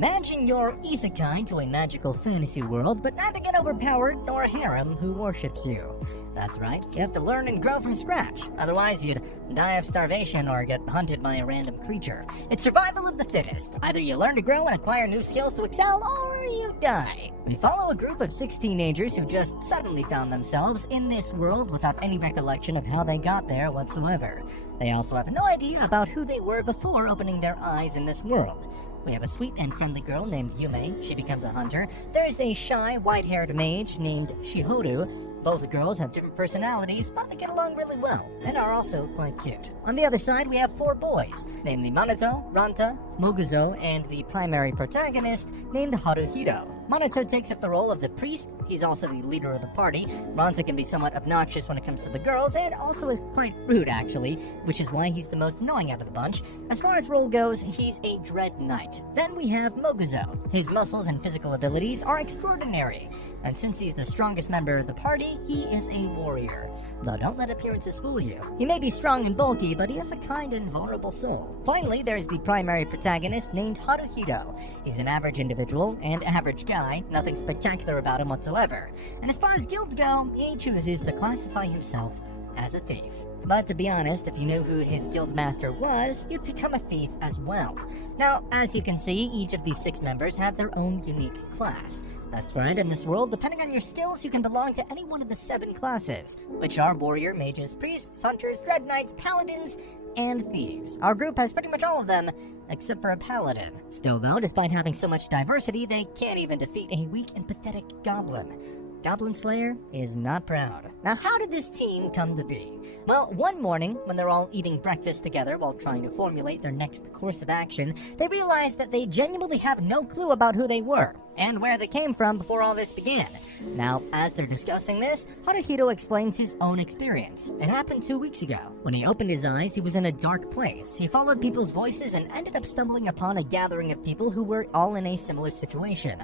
Imagine your isekai to a magical fantasy world, but neither get overpowered nor a harem who worships you. That's right, you have to learn and grow from scratch. Otherwise, you'd die of starvation or get hunted by a random creature. It's survival of the fittest. Either you learn to grow and acquire new skills to excel, or you die. We follow a group of 6 teenagers who just suddenly found themselves in this world without any recollection of how they got there whatsoever. They also have no idea about who they were before opening their eyes in this world. We have a sweet and friendly girl named Yume. She becomes a hunter. There is a shy, white-haired mage named Shihoru. Both girls have different personalities, but they get along really well, and are also quite cute. On the other side, we have 4 boys, namely Minato, Ranta, Moguzo, and the primary protagonist, named Haruhiro. Minato takes up the role of the priest. He's also the leader of the party. Ranta can be somewhat obnoxious when it comes to the girls, and also is quite rude, actually, which is why he's the most annoying out of the bunch. As far as role goes, he's a dread knight. Then we have Moguzo. His muscles and physical abilities are extraordinary, and since he's the strongest member of the party, he is a warrior. Though don't let appearances fool you. He may be strong and bulky, but he has a kind and vulnerable soul. Finally, there's the primary protagonist named Haruhiro. He's an average individual and average guy, nothing spectacular about him whatsoever. And as far as guilds go, he chooses to classify himself as a thief. But to be honest, if you knew who his guild master was, you'd become a thief as well. Now, as you can see, each of these 6 members have their own unique class. That's right, in this world, depending on your skills, you can belong to any one of the 7 classes, which are warrior, mages, priests, hunters, dread knights, paladins, and thieves. Our group has pretty much all of them, except for a paladin. Still though, despite having so much diversity, they can't even defeat a weak and pathetic goblin. Goblin Slayer is not proud. Now, how did this team come to be? Well, one morning, when they're all eating breakfast together while trying to formulate their next course of action, they realized that they genuinely have no clue about who they were and where they came from before all this began. Now, as they're discussing this, Haruhiro explains his own experience. It happened 2 weeks ago. When he opened his eyes, he was in a dark place. He followed people's voices and ended up stumbling upon a gathering of people who were all in a similar situation.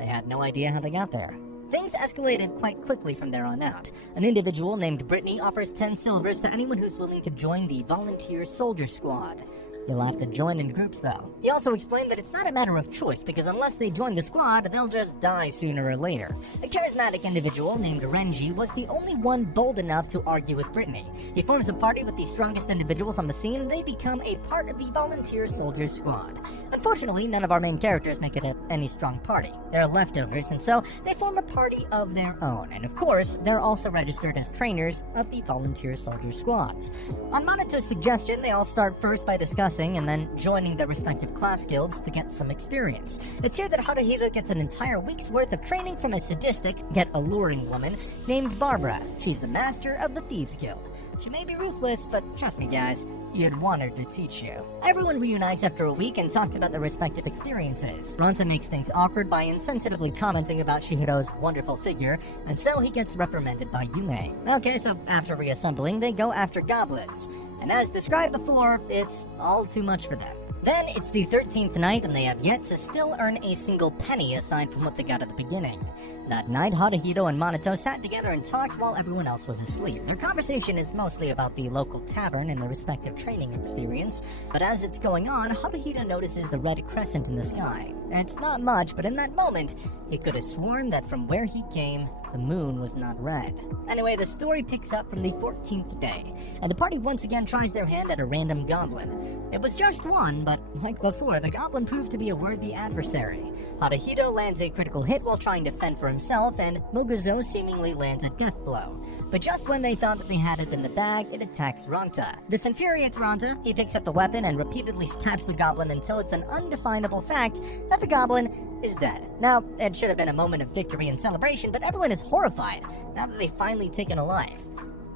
They had no idea how they got there. Things escalated quite quickly from there on out. An individual named Brittany offers 10 silvers to anyone who's willing to join the volunteer soldier squad. You'll have to join in groups though. He also explained that it's not a matter of choice because unless they join the squad, they'll just die sooner or later. A charismatic individual named Renji was the only one bold enough to argue with Brittany. He forms a party with the strongest individuals on the scene and they become a part of the volunteer soldier squad. Unfortunately, none of our main characters make it any strong party. They're leftovers and so they form a party of their own. And of course, they're also registered as trainers of the volunteer soldier squads. On Monato's suggestion, they all start first by discussing and then joining their respective class guilds to get some experience. It's here that Haruhiro gets an entire week's worth of training from a sadistic, yet alluring woman named Barbara. She's the master of the Thieves Guild. She may be ruthless, but trust me guys, you'd want her to teach you. Everyone reunites after a week and talks about their respective experiences. Ranta makes things awkward by insensitively commenting about Shihiro's wonderful figure, and so he gets reprimanded by Yume. Okay, so after reassembling, they go after goblins. And as described before, it's all too much for them. Then it's the 13th night and they have yet to still earn a single penny aside from what they got at the beginning. That night, Haruhiro and Minato sat together and talked while everyone else was asleep. Their conversation is mostly about the local tavern and their respective training experience, but as it's going on, Haruhiro notices the red crescent in the sky. And it's not much, but in that moment, he could have sworn that from where he came, the moon was not red. Anyway, the story picks up from the 14th day, and the party once again tries their hand at a random goblin. It was just one, but like before, the goblin proved to be a worthy adversary. Haruhiro lands a critical hit while trying to fend for himself, and Moguzo seemingly lands a death blow. But just when they thought that they had it in the bag, it attacks Ranta. This infuriates Ranta. He picks up the weapon and repeatedly stabs the goblin until it's an undefinable fact that the goblin is dead. Now, it should have been a moment of victory and celebration, but everyone is horrified now that they've finally taken a life.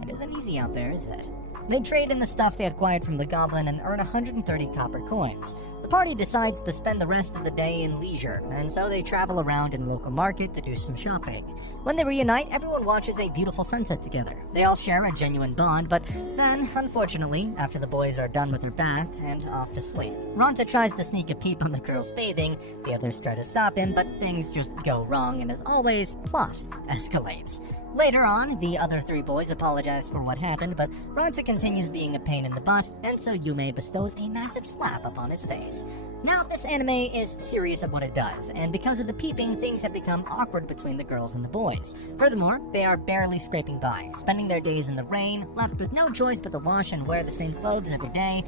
It isn't easy out there, is it? They trade in the stuff they acquired from the goblin and earn 130 copper coins. The party decides to spend the rest of the day in leisure, and so they travel around in the local market to do some shopping. When they reunite, everyone watches a beautiful sunset together. They all share a genuine bond, but then, unfortunately, after the boys are done with their bath and off to sleep, Ranta tries to sneak a peep on the girls bathing. The others try to stop him, but things just go wrong, and as always, plot escalates. Later on, the other 3 boys apologize for what happened, but Ranta continues being a pain in the butt, and so Yume bestows a massive slap upon his face. Now, this anime is serious at what it does, and because of the peeping, things have become awkward between the girls and the boys. Furthermore, they are barely scraping by, spending their days in the rain, left with no choice but to wash and wear the same clothes every day,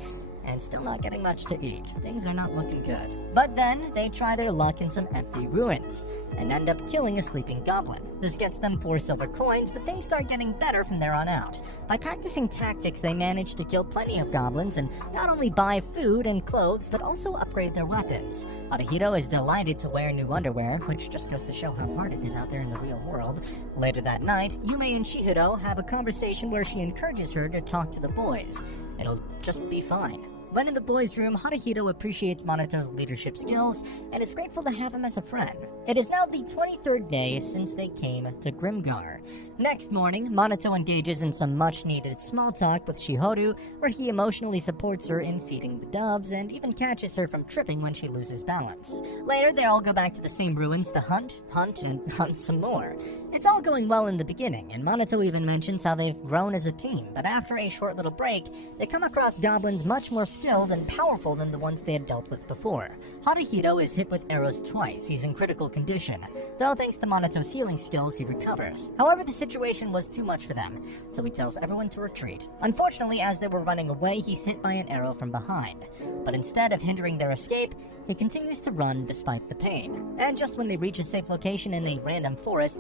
and still not getting much to eat. Things are not looking good. But then, they try their luck in some empty ruins, and end up killing a sleeping goblin. This gets them 4 silver coins, but things start getting better from there on out. By practicing tactics, they manage to kill plenty of goblins, and not only buy food and clothes, but also upgrade their weapons. Haruhiro is delighted to wear new underwear, which just goes to show how hard it is out there in the real world. Later that night, Yume and Chihiro have a conversation where she encourages her to talk to the boys. It'll just be fine. When in the boys' room, Haruhiro appreciates Monoto's leadership skills and is grateful to have him as a friend. It is now the 23rd day since they came to Grimgar. Next morning, Monoto engages in some much-needed small talk with Shihoru, where he emotionally supports her in feeding the doves and even catches her from tripping when she loses balance. Later, they all go back to the same ruins to hunt, and hunt some more. It's all going well in the beginning, and Monoto even mentions how they've grown as a team, but after a short little break, they come across goblins much more skilled and powerful than the ones they had dealt with before. Haruhiro is hit with arrows twice. He's in critical condition, though thanks to Monoto's healing skills, he recovers. However, the situation was too much for them, so he tells everyone to retreat. Unfortunately, as they were running away, he's hit by an arrow from behind. But instead of hindering their escape, he continues to run despite the pain. And just when they reach a safe location in a random forest,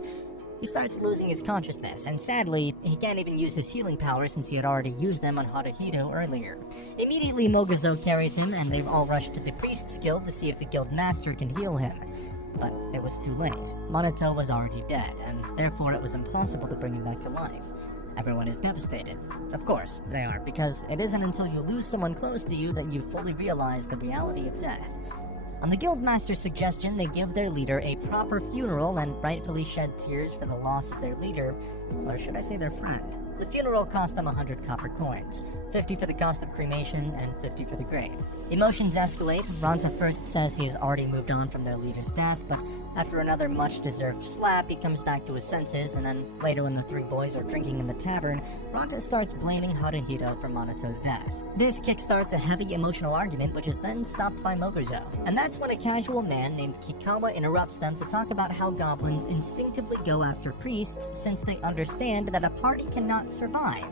he starts losing his consciousness, and sadly, he can't even use his healing powers since he had already used them on Haruhiro earlier. Immediately, Moguzo carries him, and they all rush to the priest's guild to see if the guild master can heal him. But it was too late. Monoto was already dead, and therefore it was impossible to bring him back to life. Everyone is devastated. Of course, they are, because it isn't until you lose someone close to you that you fully realize the reality of death. On the Guildmaster's suggestion, they give their leader a proper funeral and rightfully shed tears for the loss of their leader, or should I say their friend. The funeral cost them 100 copper coins, 50 for the cost of cremation and 50 for the grave. Emotions escalate. Ronta first says he has already moved on from their leader's death, but after another much-deserved slap, he comes back to his senses, and then later when the 3 boys are drinking in the tavern, Ronta starts blaming Haruhiro for Monoto's death. This kickstarts a heavy emotional argument, which is then stopped by Moguzo. And that's when a casual man named Kikawa interrupts them to talk about how goblins instinctively go after priests since they understand that a party cannot survive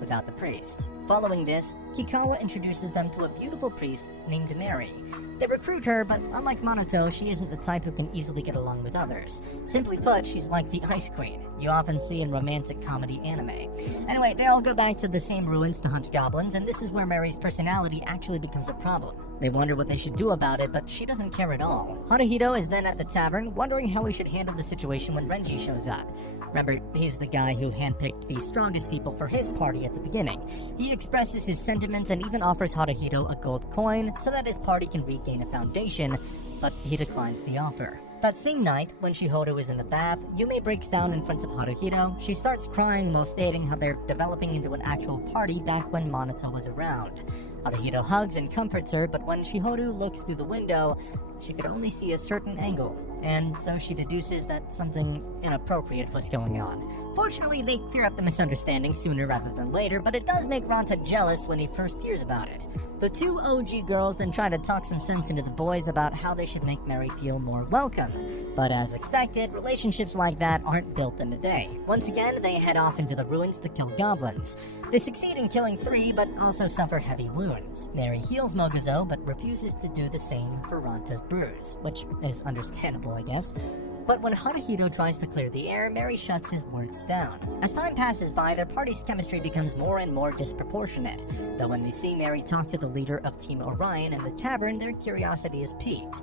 without the priest. Following this, Kikawa introduces them to a beautiful priest named Mary. They recruit her, but unlike Monoto, she isn't the type who can easily get along with others. Simply put, she's like the Ice Queen you often see in romantic comedy anime. Anyway, they all go back to the same ruins to hunt goblins, and this is where Mary's personality actually becomes a problem. They wonder what they should do about it, but she doesn't care at all. Haruhiro is then at the tavern, wondering how he should handle the situation when Renji shows up. Remember, he's the guy who handpicked the strongest people for his party at the beginning. He expresses his sentiments and even offers Haruhiro a gold coin so that his party can regain a foundation, but he declines the offer. That same night, when Shihoru is in the bath, Yume breaks down in front of Haruhiro. She starts crying while stating how they're developing into an actual party back when Monoto was around. Haruhiro hugs and comforts her, but when Shihoru looks through the window, she could only see a certain angle, and so she deduces that something inappropriate was going on. Fortunately, they clear up the misunderstanding sooner rather than later, but it does make Ronta jealous when he first hears about it. The 2 OG girls then try to talk some sense into the boys about how they should make Mary feel more welcome. But as expected, relationships like that aren't built in a day. Once again, they head off into the ruins to kill goblins. They succeed in killing 3, but also suffer heavy wounds. Mary heals Moguzo, but refuses to do the same for Ronta's bruise, which is understandable, I guess. But when Haruhiro tries to clear the air, Mary shuts his words down. As time passes by, their party's chemistry becomes more and more disproportionate, though when they see Mary talk to the leader of Team Orion in the tavern, their curiosity is piqued.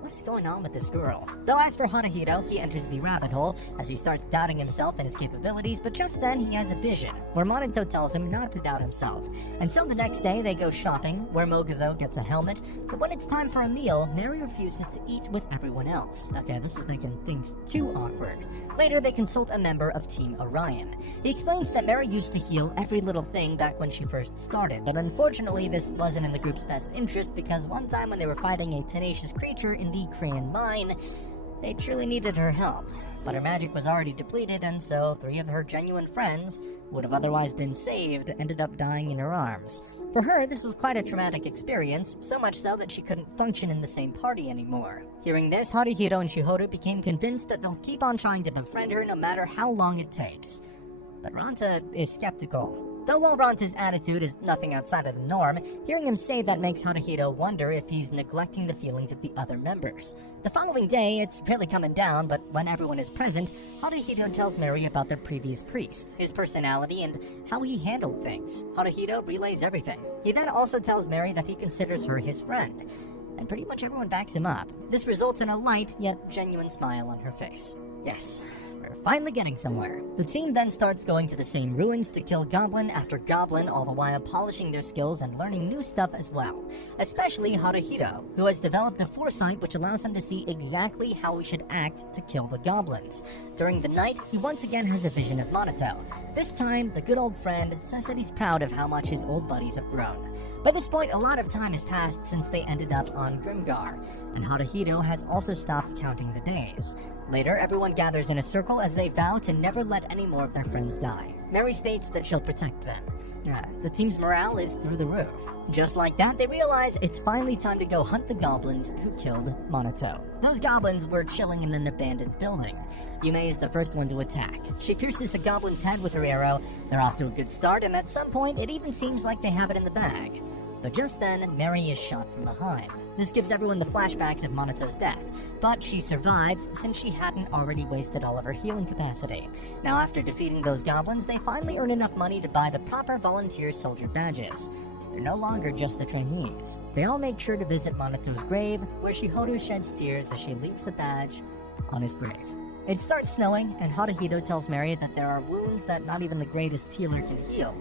What is going on with this girl? Though as for Haruhiro, he enters the rabbit hole as he starts doubting himself and his capabilities, but just then he has a vision, where Monoto tells him not to doubt himself. And so the next day they go shopping, where Moguzo gets a helmet, but when it's time for a meal, Mary refuses to eat with everyone else. Okay, this is making things too awkward. Later, they consult a member of Team Orion. He explains that Mary used to heal every little thing back when she first started, but unfortunately this wasn't in the group's best interest because one time when they were fighting a tenacious creature in the Crayon mine, They truly needed her help, but her magic was already depleted, and so 3 of her genuine friends, who would have otherwise been saved, ended up dying in her arms. For her, this was quite a traumatic experience, so much so that she couldn't function in the same party anymore. Hearing this, Haruhiro and Shihoru became convinced that they'll keep on trying to befriend her no matter how long it takes. But Ranta is skeptical. Though while Ranta's attitude is nothing outside of the norm, hearing him say that makes Haruhiro wonder if he's neglecting the feelings of the other members. The following day, it's really coming down, but when everyone is present, Haruhiro tells Mary about their previous priest, his personality, and how he handled things. Haruhiro relays everything. He then also tells Mary that he considers her his friend, and pretty much everyone backs him up. This results in a light, yet genuine smile on her face. Yes, we're finally getting somewhere. The team then starts going to the same ruins to kill goblin after goblin, all the while polishing their skills and learning new stuff as well. Especially Haruhiro, who has developed a foresight which allows him to see exactly how he should act to kill the goblins. During the night, he once again has a vision of Minato. This time, the good old friend says that he's proud of how much his old buddies have grown. By this point, a lot of time has passed since they ended up on Grimgar, and Haruhiro has also stopped counting the days. Later, everyone gathers in a circle as they vow to never let any more of their friends die. Mary states that she'll protect them. The team's morale is through the roof. Just like that, they realize it's finally time to go hunt the goblins who killed Minato. Those goblins were chilling in an abandoned building. Yume is the first one to attack. She pierces a goblin's head with her arrow. They're off to a good start, and at some point, it even seems like they have it in the bag. But just then, Mary is shot from behind. This gives everyone the flashbacks of Monato's death, but she survives since she hadn't already wasted all of her healing capacity. Now, after defeating those goblins, they finally earn enough money to buy the proper volunteer soldier badges. They're no longer just the trainees. They all make sure to visit Monato's grave, where Shihoru sheds tears as she leaves the badge on his grave. It starts snowing, and Haruhiro tells Mary that there are wounds that not even the greatest healer can heal,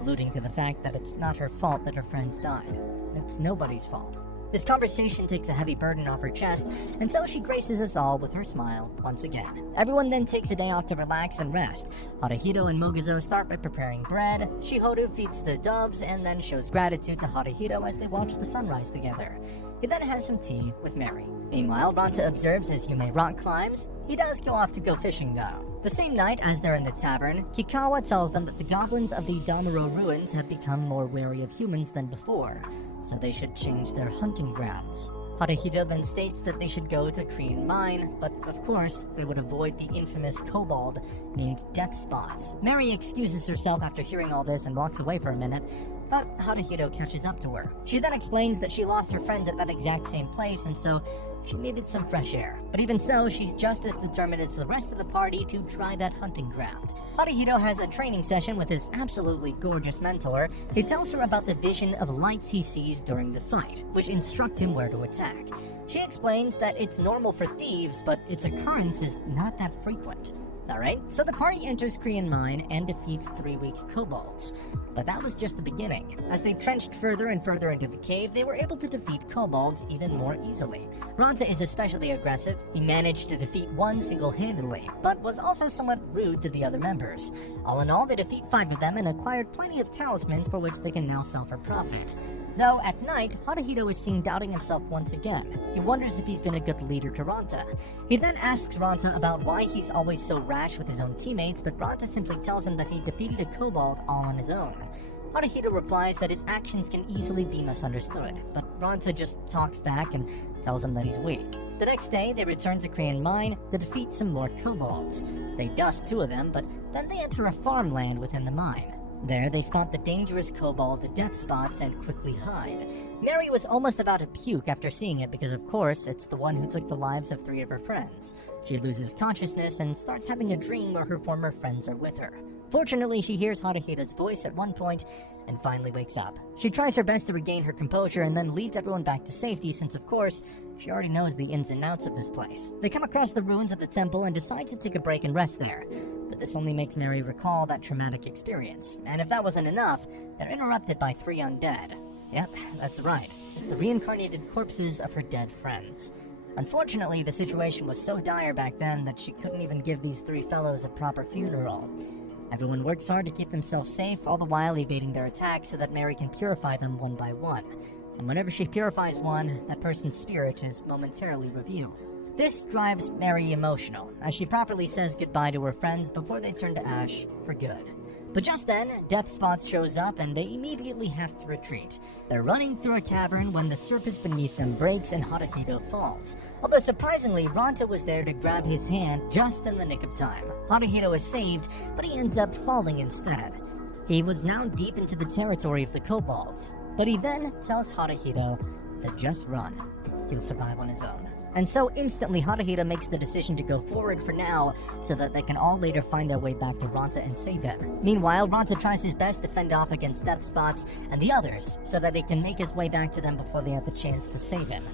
alluding to the fact that it's not her fault that her friends died. It's nobody's fault. This conversation takes a heavy burden off her chest, and so she graces us all with her smile once again. Everyone then takes a day off to relax and rest. Haruhiro and Mugizo start by preparing bread. Shihoru feeds the doves and then shows gratitude to Haruhiro as they watch the sunrise together. He then has some tea with Mary. Meanwhile, Ranta observes as Yume rock climbs. He does go off to go fishing though. The same night, as they're in the tavern, Kikawa tells them that the goblins of the Damuro ruins have become more wary of humans than before, so they should change their hunting grounds. Haruhiro then states that they should go to Korean Mine, but of course, they would avoid the infamous kobold named Death Spots. Mary excuses herself after hearing all this and walks away for a minute, but Haruhiro catches up to her. She then explains that she lost her friends at that exact same place, and so she needed some fresh air. But even so, she's just as determined as the rest of the party to try that hunting ground. Haruhiro has a training session with his absolutely gorgeous mentor. He tells her about the vision of lights he sees during the fight, which instruct him where to attack. She explains that it's normal for thieves, but its occurrence is not that frequent. Alright, so the party enters Korean Mine and defeats 3 weak kobolds. But that was just the beginning. As they trenched further and further into the cave, they were able to defeat kobolds even more easily. Ranta is especially aggressive. He managed to defeat one single-handedly, but was also somewhat rude to the other members. All in all, they defeat 5 of them and acquired plenty of talismans for which they can now sell for profit. Though, at night, Haruhiro is seen doubting himself once again. He wonders if he's been a good leader to Ranta. He then asks Ranta about why he's always so rash with his own teammates, but Ranta simply tells him that he defeated a kobold all on his own. Haruhiro replies that his actions can easily be misunderstood, but Ranta just talks back and tells him that he's weak. The next day, they return to Korean Mine to defeat some more kobolds. They dust 2 of them, but then they enter a farmland within the mine. There, they spot the dangerous kobold, the Death Spots, and quickly hide. Mary was almost about to puke after seeing it because, of course, it's the one who took the lives of 3 of her friends. She loses consciousness and starts having a dream where her former friends are with her. Fortunately, she hears Haruhiro's voice at one point and finally wakes up. She tries her best to regain her composure and then leads everyone back to safety since, of course, she already knows the ins and outs of this place. They come across the ruins of the temple and decide to take a break and rest there. But this only makes Mary recall that traumatic experience. And if that wasn't enough, they're interrupted by 3 undead. Yep, that's right. It's the reincarnated corpses of her dead friends. Unfortunately, the situation was so dire back then that she couldn't even give these 3 fellows a proper funeral. Everyone works hard to keep themselves safe, all the while evading their attacks so that Mary can purify them one by one. And whenever she purifies one, that person's spirit is momentarily revealed. This drives Mary emotional, as she properly says goodbye to her friends before they turn to ash for good. But just then, Death Spots shows up and they immediately have to retreat. They're running through a cavern when the surface beneath them breaks and Haruhiro falls. Although surprisingly, Ronta was there to grab his hand just in the nick of time. Haruhiro is saved, but he ends up falling instead. He was now deep into the territory of the kobolds, but he then tells Haruhiro to just run. He'll survive on his own. And so instantly Haruhiro makes the decision to go forward for now, so that they can all later find their way back to Ronta and save him. Meanwhile, Ronta tries his best to fend off against Death Spots and the others, so that he can make his way back to them before they have the chance to save him.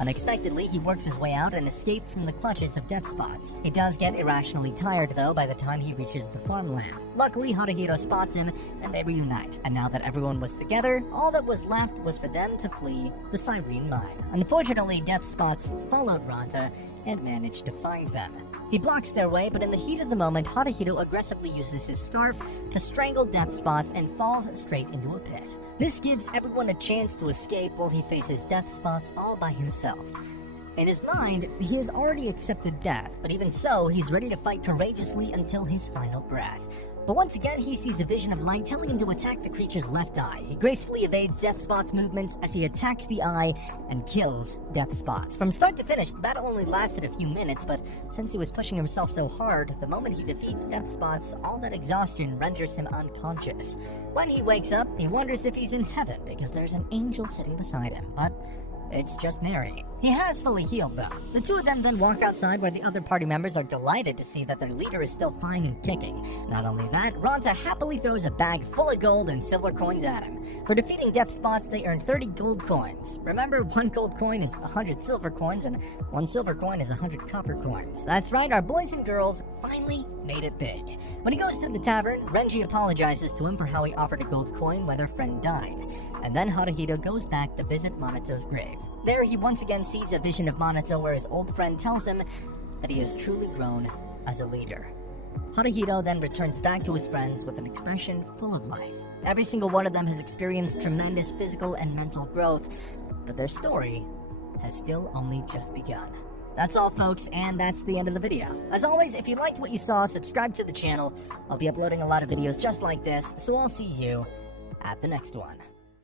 Unexpectedly, he works his way out and escapes from the clutches of Death Spots. He does get irrationally tired, though, by the time he reaches the farmland. Luckily, Haruhiro spots him, and they reunite. And now that everyone was together, all that was left was for them to flee the Cyrene Mine. Unfortunately, Death Spots followed Ronta and managed to find them. He blocks their way, but in the heat of the moment, Haruhiro aggressively uses his scarf to strangle Death Spots and falls straight into a pit. This gives everyone a chance to escape while he faces Death Spots all by himself. In his mind, he has already accepted death, but even so, he's ready to fight courageously until his final breath. But once again, he sees a vision of light telling him to attack the creature's left eye. He gracefully evades Death Spot's movements as he attacks the eye and kills Death Spots. From start to finish, the battle only lasted a few minutes, but since he was pushing himself so hard, the moment he defeats Death Spots, all that exhaustion renders him unconscious. When he wakes up, he wonders if he's in heaven because there's an angel sitting beside him, but it's just Mary. He has fully healed, though. The two of them then walk outside where the other party members are delighted to see that their leader is still fine and kicking. Not only that, Ronta happily throws a bag full of gold and silver coins at him. For defeating Death Spots, they earned 30 gold coins. Remember, 1 gold coin is 100 silver coins, and 1 silver coin is 100 copper coins. That's right, our boys and girls finally made it big. When he goes to the tavern, Renji apologizes to him for how he offered a gold coin when their friend died. And then Haruhiro goes back to visit Monato's grave. There he once again sees a vision of Monato where his old friend tells him that he has truly grown as a leader. Haruhiro then returns back to his friends with an expression full of life. Every single one of them has experienced tremendous physical and mental growth, but their story has still only just begun. That's all, folks, and that's the end of the video. As always, if you liked what you saw, subscribe to the channel. I'll be uploading a lot of videos just like this, so I'll see you at the next one.